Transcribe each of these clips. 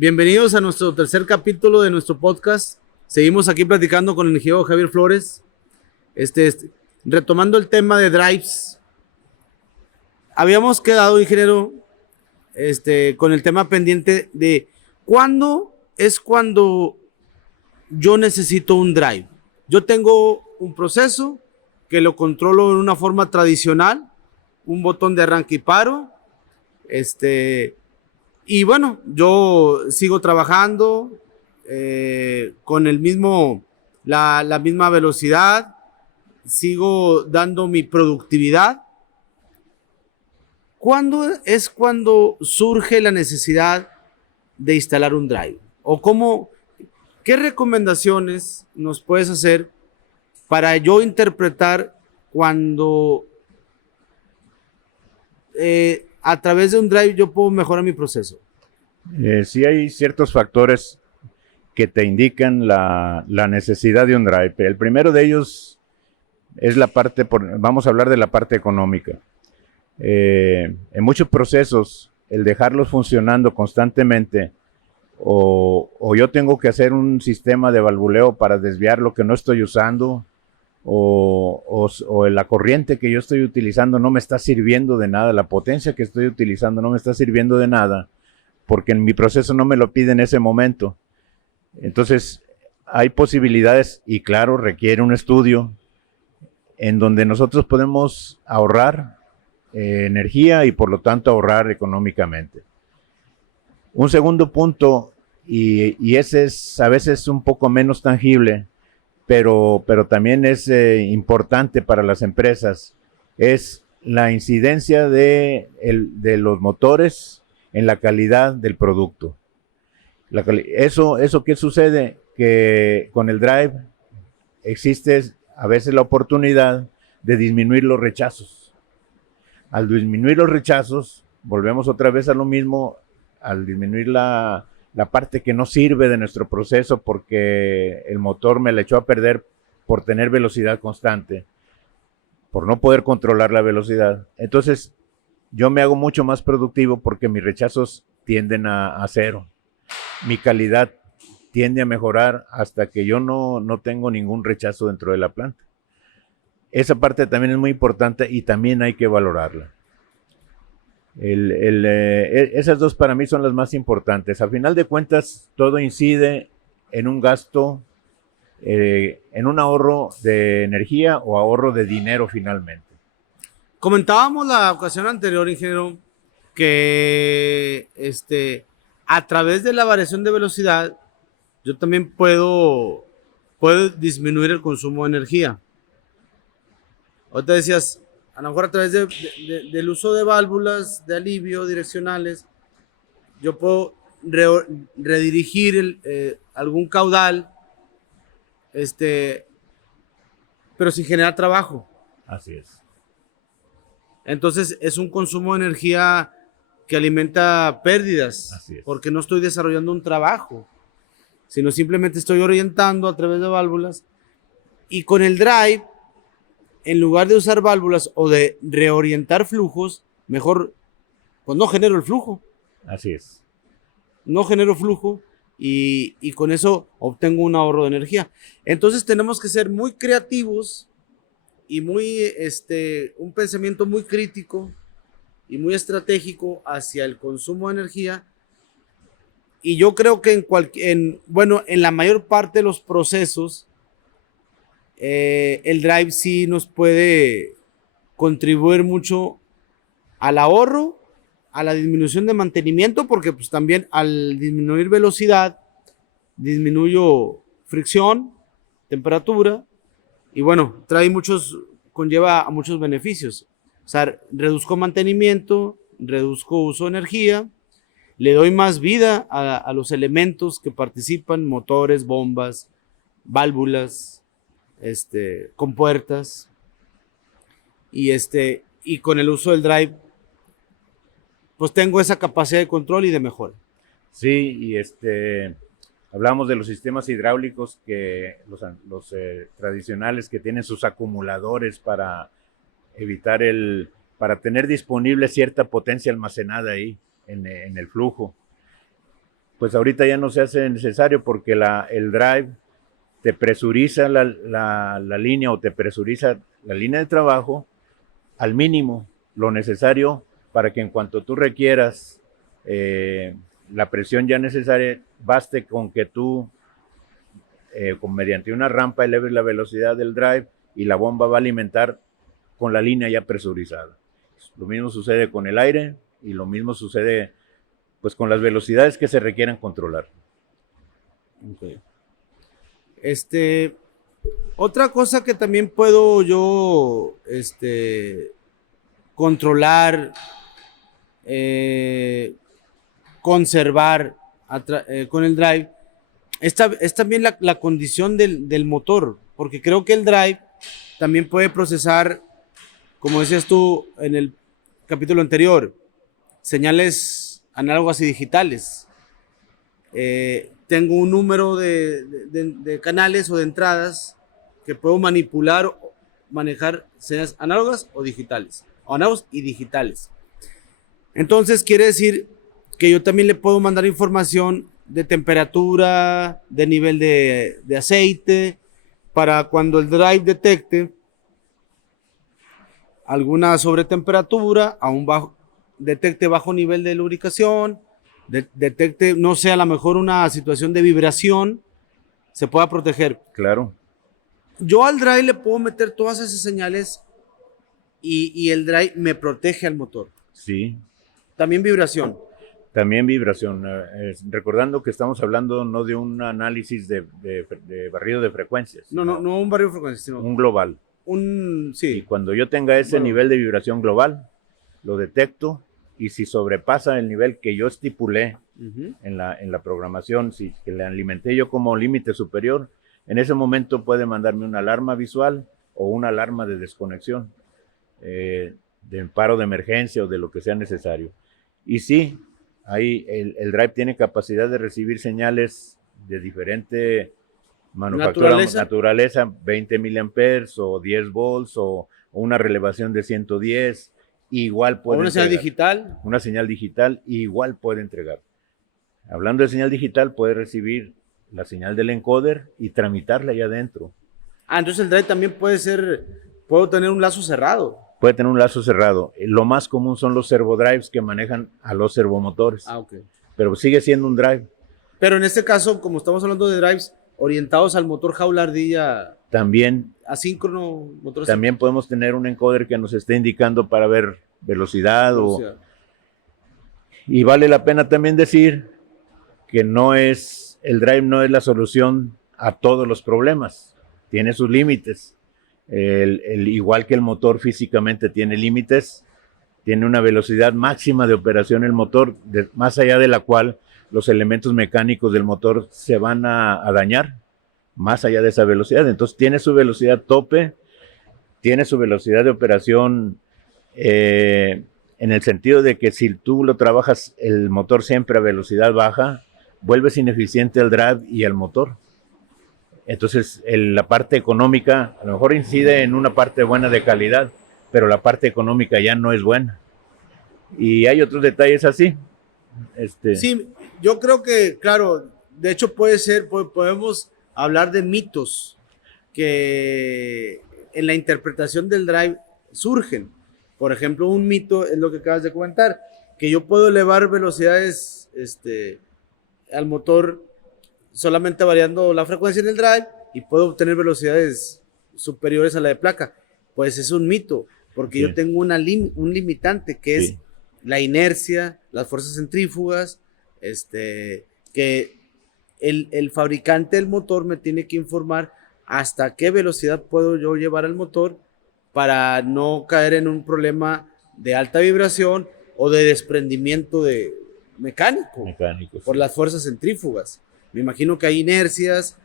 Bienvenidos a nuestro tercer capítulo de nuestro podcast. Seguimos aquí platicando con el ingeniero Javier Flores, retomando el tema de drives. Habíamos quedado, ingeniero, con el tema pendiente de cuándo es cuando yo necesito un drive. Yo tengo un proceso que lo controlo en una forma tradicional, un botón de arranque y paro, y bueno, yo sigo trabajando con la misma velocidad, sigo dando mi productividad. ¿Cuándo es cuando surge la necesidad de instalar un drive? ¿O qué recomendaciones nos puedes hacer para yo interpretar cuando a través de un drive yo puedo mejorar mi proceso? Sí hay ciertos factores que te indican la necesidad de un drive. El primero de ellos es vamos a hablar de la parte económica. En muchos procesos, el dejarlos funcionando constantemente, o yo tengo que hacer un sistema de valvuleo para desviar lo que no estoy usando, o la corriente que yo estoy utilizando no me está sirviendo de nada, la potencia que estoy utilizando no me está sirviendo de nada, porque en mi proceso no me lo pide en ese momento. Entonces, hay posibilidades y claro, requiere un estudio en donde nosotros podemos ahorrar energía y por lo tanto ahorrar económicamente. Un segundo punto, y ese es a veces un poco menos tangible, pero también es importante para las empresas, es la incidencia de los motores en la calidad del producto. ¿Eso qué sucede? Que con el drive existe a veces la oportunidad de disminuir los rechazos. Al disminuir los rechazos, volvemos otra vez a lo mismo, al disminuir la parte que no sirve de nuestro proceso porque el motor me la echó a perder por tener velocidad constante, por no poder controlar la velocidad. Entonces, yo me hago mucho más productivo porque mis rechazos tienden a cero. Mi calidad tiende a mejorar hasta que yo no tengo ningún rechazo dentro de la planta. Esa parte también es muy importante y también hay que valorarla. Esas dos para mí son las más importantes. A final de cuentas, todo incide en un gasto, en un ahorro de energía o ahorro de dinero finalmente. Comentábamos la ocasión anterior, ingeniero, que a través de la variación de velocidad yo también puedo disminuir el consumo de energía. Ahorita decías, a lo mejor a través del uso de válvulas de alivio direccionales, yo puedo redirigir algún caudal, pero sin generar trabajo. Así es. Entonces es un consumo de energía que alimenta pérdidas. Así es. Porque no estoy desarrollando un trabajo, sino simplemente estoy orientando a través de válvulas. Y con el drive, en lugar de usar válvulas o de reorientar flujos, mejor pues no genero el flujo. Así es. No genero flujo y con eso obtengo un ahorro de energía. Entonces tenemos que ser muy creativos y un pensamiento muy crítico y muy estratégico hacia el consumo de energía. Y yo creo que en la mayor parte de los procesos, el drive sí nos puede contribuir mucho al ahorro, a la disminución de mantenimiento, porque pues también al disminuir velocidad, disminuyo fricción, temperatura, y bueno, conlleva a muchos beneficios. O sea, reduzco mantenimiento, reduzco uso de energía, le doy más vida a los elementos que participan, motores, bombas, válvulas, compuertas, y con el uso del drive, pues tengo esa capacidad de control y de mejora. Sí, y hablamos de los sistemas hidráulicos los tradicionales que tienen sus acumuladores para evitar para tener disponible cierta potencia almacenada ahí en el flujo. pues ahorita ya no se hace necesario porque el drive te presuriza la línea o te presuriza la línea de trabajo al mínimo, lo necesario para que en cuanto tú requieras la presión ya necesaria, baste con que tú mediante una rampa eleves la velocidad del drive y la bomba va a alimentar con la línea ya presurizada. Lo mismo sucede con el aire y lo mismo sucede pues con las velocidades que se requieran controlar. Okay. Otra cosa que también puedo yo controlar, conservar con el drive es también la condición del motor, porque creo que el drive también puede procesar, como decías tú en el capítulo anterior, señales análogas y digitales. Tengo un número de canales o de entradas que puedo manipular o manejar señales análogas o digitales, o análogas y digitales. Entonces quiere decir que yo también le puedo mandar información de temperatura, de nivel de aceite, para cuando el drive detecte alguna sobretemperatura, detecte bajo nivel de lubricación, detecte, no sé, a lo mejor una situación de vibración, se pueda proteger. Claro. Yo al drive le puedo meter todas esas señales y el drive me protege al motor. Sí. También vibración. También vibración. Recordando que estamos hablando no de un análisis de barrido de frecuencias. No un barrido de frecuencias, sino un global. Sí. Y cuando yo tenga ese nivel de vibración global, lo detecto y si sobrepasa el nivel que yo estipulé en la programación, si que le alimenté yo como límite superior, en ese momento puede mandarme una alarma visual o una alarma de desconexión, de paro de emergencia o de lo que sea necesario. Y sí, ahí el drive tiene capacidad de recibir señales de diferente manufactura, naturaleza 20 miliamperes o 10 volts o una relevación de 110, igual puede una señal digital. Una señal digital igual puede entregar. Hablando de señal digital, puede recibir la señal del encoder y tramitarla allá adentro. Entonces el drive también puedo tener un lazo cerrado. Puede tener un lazo cerrado. Lo más común son los servodrives que manejan a los servomotores. Okay. Pero sigue siendo un drive. Pero en este caso, como estamos hablando de drives orientados al motor jaula ardilla, también asíncrono, motor también podemos tener un encoder que nos esté indicando para ver velocidad. Y vale la pena también decir que el drive no es la solución a todos los problemas, tiene sus límites. Igual que el motor físicamente tiene límites, tiene una velocidad máxima de operación el motor, más allá de la cual los elementos mecánicos del motor se van a dañar, más allá de esa velocidad. Entonces tiene su velocidad tope, tiene su velocidad de operación en el sentido de que si tú lo trabajas el motor siempre a velocidad baja, vuelves ineficiente el drive y el motor. Entonces la parte económica a lo mejor incide en una parte buena de calidad, pero la parte económica ya no es buena. Y hay otros detalles así. Sí, yo creo que, claro, de hecho podemos hablar de mitos que en la interpretación del drive surgen. Por ejemplo, un mito es lo que acabas de comentar, que yo puedo elevar velocidades al motor solamente variando la frecuencia en el drive y puedo obtener velocidades superiores a la de placa. Pues es un mito, porque sí, yo tengo un limitante que es la inercia, las fuerzas centrífugas, que el fabricante del motor me tiene que informar hasta qué velocidad puedo yo llevar al motor para no caer en un problema de alta vibración o de desprendimiento mecánico por las fuerzas centrífugas. Me imagino que hay inercias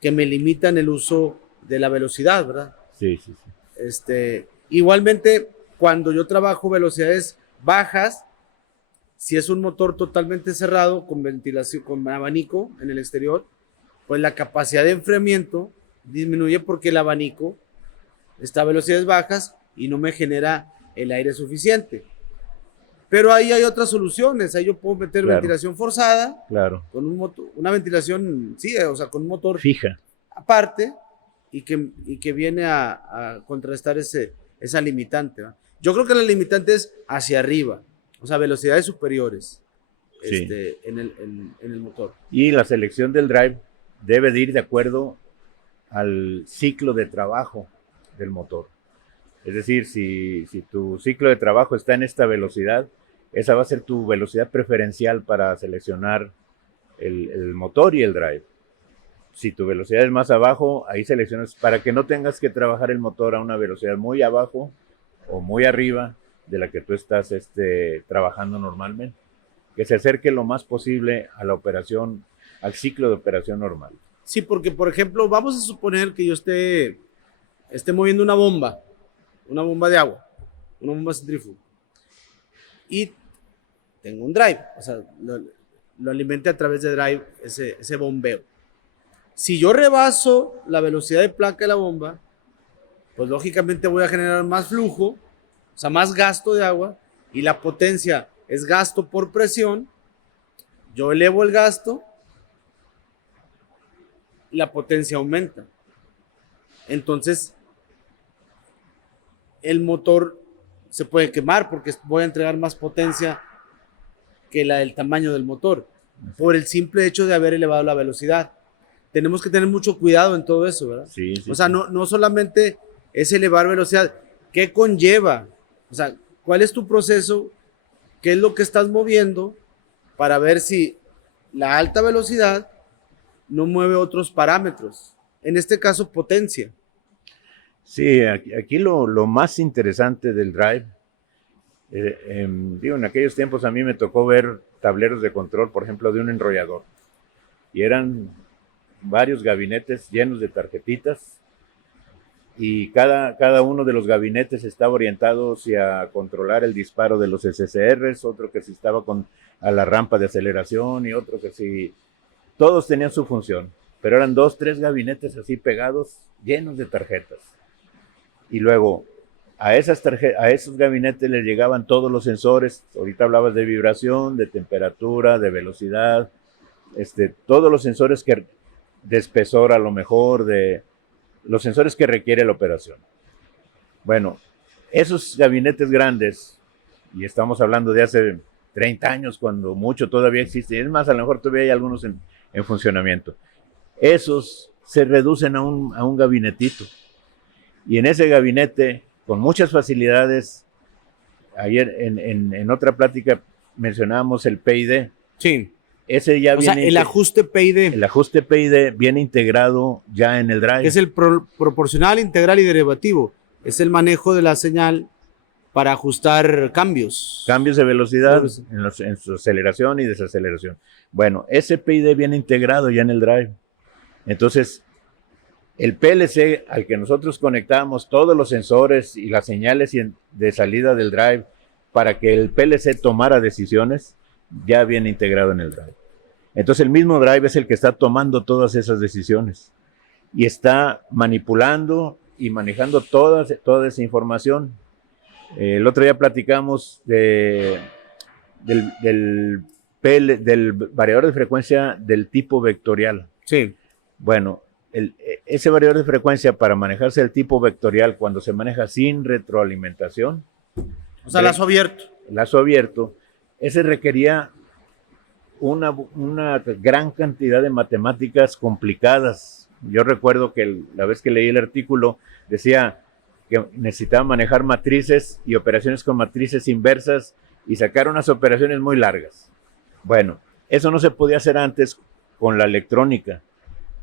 que me limitan el uso de la velocidad, ¿verdad? Sí. Igualmente, cuando yo trabajo velocidades bajas, si es un motor totalmente cerrado, con ventilación, con abanico en el exterior, pues la capacidad de enfriamiento disminuye porque el abanico está a velocidades bajas y no me genera el aire suficiente. Pero ahí hay otras soluciones. Ahí yo puedo meter Claro. ventilación forzada, Claro. con un motor, una ventilación, sí, o sea, con un motor Fija. aparte y que viene a contrastar esa limitante, ¿va? Yo creo que la limitante es hacia arriba, o sea, velocidades superiores Sí. en el motor. Y la selección del drive debe de ir de acuerdo al ciclo de trabajo del motor. Es decir, si tu ciclo de trabajo está en esta velocidad, esa va a ser tu velocidad preferencial para seleccionar el motor y el drive. Si tu velocidad es más abajo, ahí seleccionas para que no tengas que trabajar el motor a una velocidad muy abajo o muy arriba de la que tú estás trabajando normalmente. Que se acerque lo más posible a la operación, al ciclo de operación normal. Sí, porque, por ejemplo, vamos a suponer que yo esté moviendo una bomba de agua, una bomba centrífuga, y tengo un drive, o sea, lo alimente a través de drive ese bombeo. Si yo rebaso la velocidad de placa de la bomba, pues lógicamente voy a generar más flujo, o sea, más gasto de agua, y la potencia es gasto por presión. Yo elevo el gasto, la potencia aumenta. Entonces, el motor se puede quemar porque voy a entregar más potencia que la del tamaño del motor, por el simple hecho de haber elevado la velocidad. Tenemos que tener mucho cuidado en todo eso, ¿verdad? Sí, sí, o sea, sí. no solamente es elevar velocidad, ¿qué conlleva? O sea, ¿cuál es tu proceso? ¿Qué es lo que estás moviendo para ver si la alta velocidad no mueve otros parámetros? En este caso, potencia. Sí, aquí lo más interesante del drive, digo, en aquellos tiempos a mí me tocó ver tableros de control, por ejemplo, de un enrollador, y eran varios gabinetes llenos de tarjetitas, y cada uno de los gabinetes estaba orientado hacia controlar el disparo de los SCRs, otro que si estaba a la rampa de aceleración, y otro que si... Todos tenían su función, pero eran 2, 3 gabinetes así pegados, llenos de tarjetas. Y luego a esos gabinetes les llegaban todos los sensores. Ahorita hablabas de vibración, de temperatura, de velocidad, todos los sensores de espesor a lo mejor, de los sensores que requiere la operación. Bueno, esos gabinetes grandes, y estamos hablando de hace 30 años, cuando mucho todavía existe, es más, a lo mejor todavía hay algunos en funcionamiento. Esos se reducen a un gabinetito. Y en ese gabinete, con muchas facilidades, ayer en otra plática mencionábamos el PID. Sí. Ese ya o sea, el ajuste PID. El ajuste PID viene integrado ya en el drive. Es el proporcional, integral y derivativo. Es el manejo de la señal para ajustar cambios. Cambios de velocidad en su aceleración y desaceleración. Bueno, ese PID viene integrado ya en el drive. Entonces, el PLC al que nosotros conectamos todos los sensores y las señales de salida del drive para que el PLC tomara decisiones, ya viene integrado en el drive. Entonces el mismo drive es el que está tomando todas esas decisiones y está manipulando y manejando toda esa información. El otro día platicamos del variador de frecuencia del tipo vectorial. Sí. Bueno, ese variador de frecuencia para manejarse el tipo vectorial cuando se maneja sin retroalimentación. O sea, lazo abierto. Lazo abierto. Ese requería una gran cantidad de matemáticas complicadas. Yo recuerdo que la vez que leí el artículo decía que necesitaba manejar matrices y operaciones con matrices inversas y sacar unas operaciones muy largas. Bueno, eso no se podía hacer antes con la electrónica.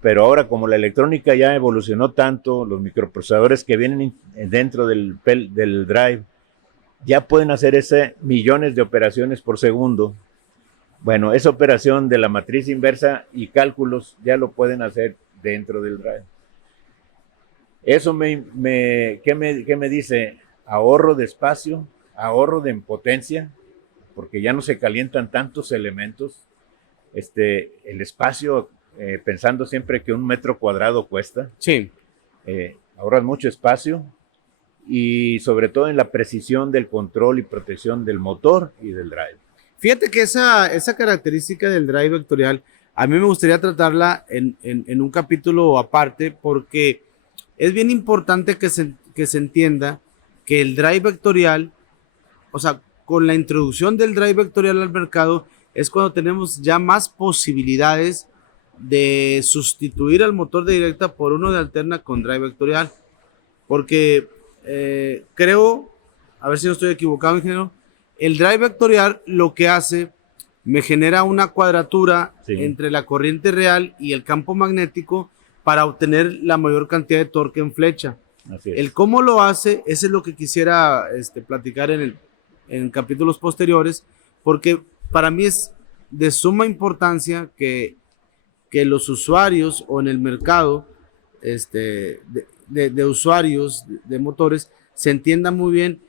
Pero ahora, como la electrónica ya evolucionó tanto, los microprocesadores que vienen dentro del drive ya pueden hacer millones de operaciones por segundo. Bueno, esa operación de la matriz inversa y cálculos ya lo pueden hacer dentro del drive. Eso ¿qué me dice? Ahorro de espacio, ahorro de potencia, porque ya no se calientan tantos elementos. El espacio, pensando siempre que 1 metro cuadrado cuesta. Sí. Ahorras mucho espacio y sobre todo en la precisión del control y protección del motor y del drive. Fíjate que esa característica del drive vectorial, a mí me gustaría tratarla en un capítulo aparte, porque es bien importante que se entienda que el drive vectorial, o sea, con la introducción del drive vectorial al mercado, es cuando tenemos ya más posibilidades de sustituir al motor de directa por uno de alterna con drive vectorial. Porque creo, a ver si no estoy equivocado, ingeniero, el drive vectorial lo que hace, me genera una cuadratura entre la corriente real y el campo magnético para obtener la mayor cantidad de torque en flecha. Así es. El cómo lo hace, ese es lo que quisiera platicar en capítulos posteriores, porque para mí es de suma importancia que los usuarios o en el mercado de usuarios de motores se entienda muy bien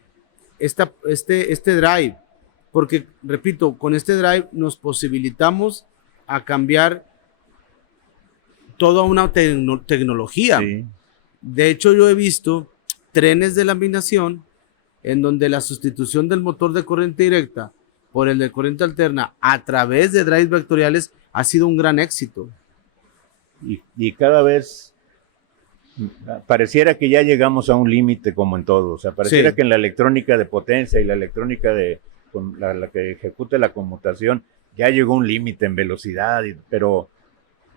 este drive, porque repito, con este drive nos posibilitamos a cambiar toda una tecnología. Sí. De hecho, yo he visto trenes de laminación en donde la sustitución del motor de corriente directa por el de corriente alterna a través de drives vectoriales ha sido un gran éxito. Y cada vez pareciera que ya llegamos a un límite como en todo. O sea, pareciera que en la electrónica de potencia y la electrónica con la que ejecuta la conmutación ya llegó un límite en velocidad, pero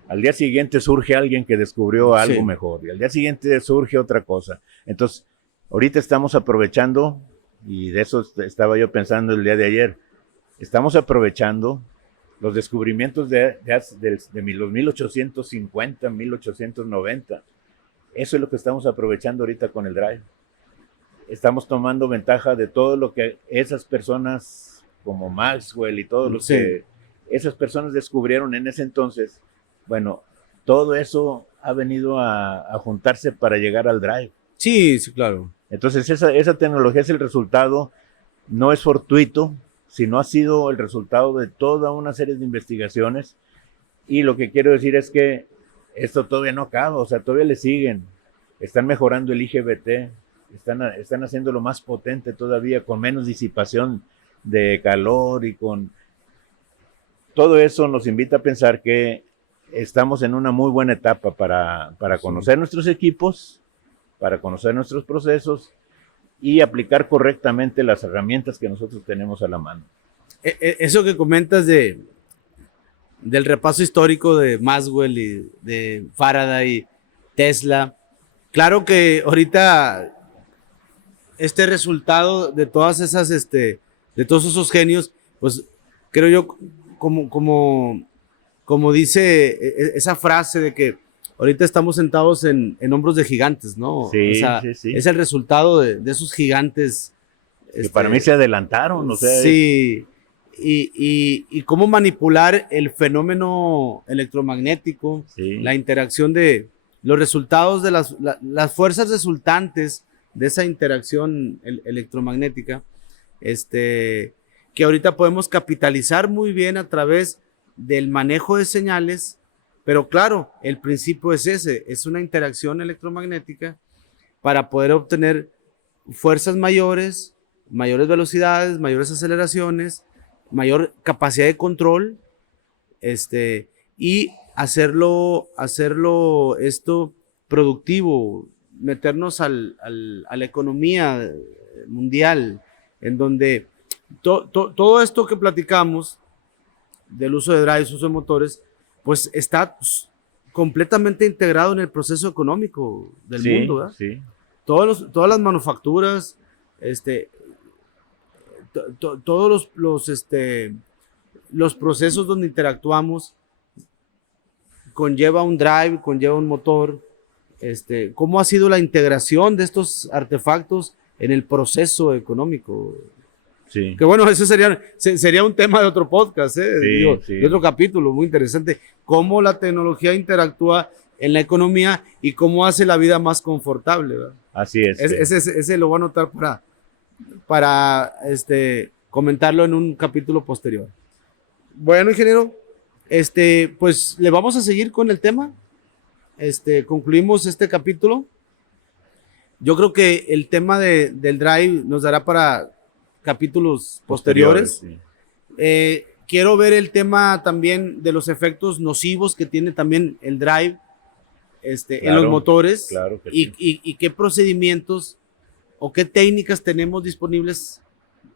al día siguiente surge alguien que descubrió algo mejor y al día siguiente surge otra cosa. Entonces, ahorita estamos aprovechando, y de eso estaba yo pensando el día de ayer, estamos aprovechando los descubrimientos de los 1850, 1890. Eso es lo que estamos aprovechando ahorita con el drive. Estamos tomando ventaja de todo lo que esas personas como Maxwell y todo lo que esas personas descubrieron en ese entonces. Bueno, todo eso ha venido a juntarse para llegar al drive. Sí, sí, claro. Entonces esa tecnología es el resultado, no es fortuito, sino ha sido el resultado de toda una serie de investigaciones. Y lo que quiero decir es que esto todavía no acaba, o sea, todavía le siguen. Están mejorando el IGBT, están haciéndolo más potente todavía, con menos disipación de calor y con... Todo eso nos invita a pensar que estamos en una muy buena etapa para conocer nuestros equipos, para conocer nuestros procesos y aplicar correctamente las herramientas que nosotros tenemos a la mano. Eso que comentas del repaso histórico de Maxwell y de Faraday, Tesla, claro que ahorita este resultado de todas esas, de todos esos genios, pues creo yo, como dice esa frase de que ahorita estamos sentados en hombros de gigantes, ¿no? Sí, o sea, sí. Es el resultado de esos gigantes. Que para mí se adelantaron, o sea. Sí, y cómo manipular el fenómeno electromagnético, la interacción de los resultados de las fuerzas resultantes de esa interacción electromagnética, que ahorita podemos capitalizar muy bien a través del manejo de señales, pero claro, el principio es ese, es una interacción electromagnética para poder obtener fuerzas mayores velocidades, mayores aceleraciones, mayor capacidad de control, y hacerlo esto productivo, meternos a la economía mundial, en donde todo esto que platicamos del uso de drives, uso de motores, pues está completamente integrado en el proceso económico del mundo, ¿verdad? Sí. Todas las manufacturas, todos los procesos donde interactuamos conlleva un drive, conlleva un motor. ¿Cómo ha sido la integración de estos artefactos en el proceso económico? Sí. Que bueno, eso sería un tema de otro podcast, de otro capítulo muy interesante. Cómo la tecnología interactúa en la economía y cómo hace la vida más confortable, ¿verdad? Así es. Ese lo voy a anotar para comentarlo en un capítulo posterior. Bueno, ingeniero, pues le vamos a seguir con el tema. Concluimos este capítulo. Yo creo que el tema del drive nos dará para capítulos posteriores. Sí. Quiero ver el tema también de los efectos nocivos que tiene también el drive en los motores. Claro que y qué procedimientos o qué técnicas tenemos disponibles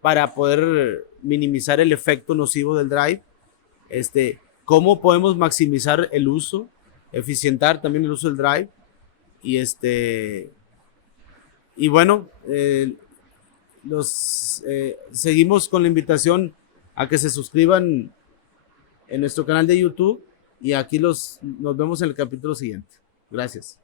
para poder minimizar el efecto nocivo del drive. Cómo podemos maximizar el uso, eficientar también el uso del drive. Y bueno, seguimos con la invitación a que se suscriban en nuestro canal de YouTube y aquí nos vemos en el capítulo siguiente. Gracias.